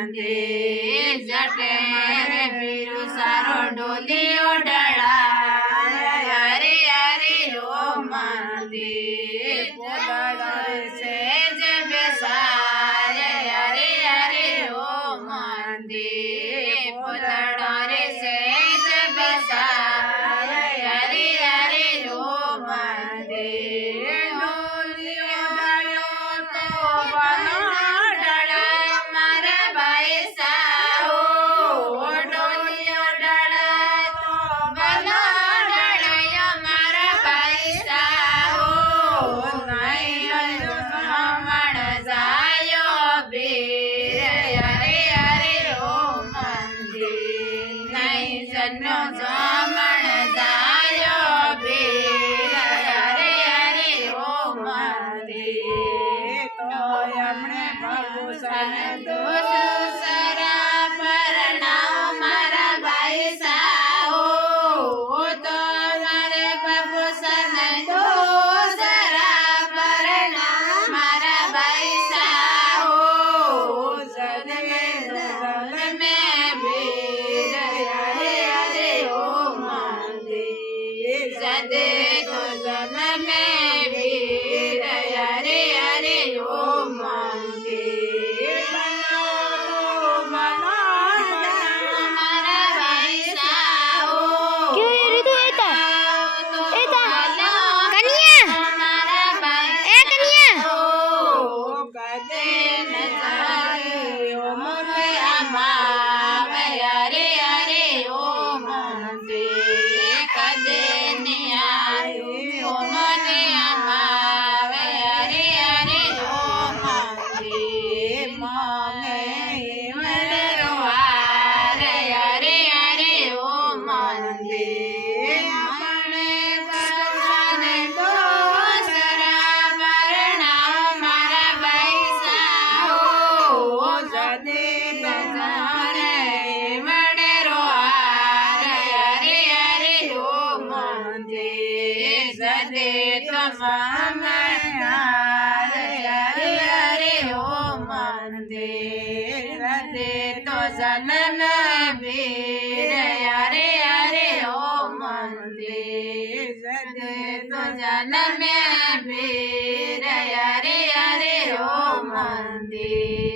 મંદિર જટે મારે પીરુ સારો ઢોલિયો ડળાય હરે હરે ઓ મંદિર સેજ બેસાય હરે હરે ઓ મંદિર પોતળો રે સેજ બેસાય હરે હરે ઓ મંદિર જમણ જાયો બીર હરે હરે ઓ મંદિર તો એમણે ભગુસન દોષ સરા પરણાવ મારા ભાઈ સાહો તો મારે ભગુસન દોષ સરા પરણાવ મારા ભાઈ સાહો જન્મે જન્મે બીર સદે તો જન્મે વીર હરે હરે ઓ મંદિર મારા ભાઈ સાહો મારા ભાઈ કદે ન જાય મોરે અમા હરે હરે ઓ મંદિર કદે જદે તમારા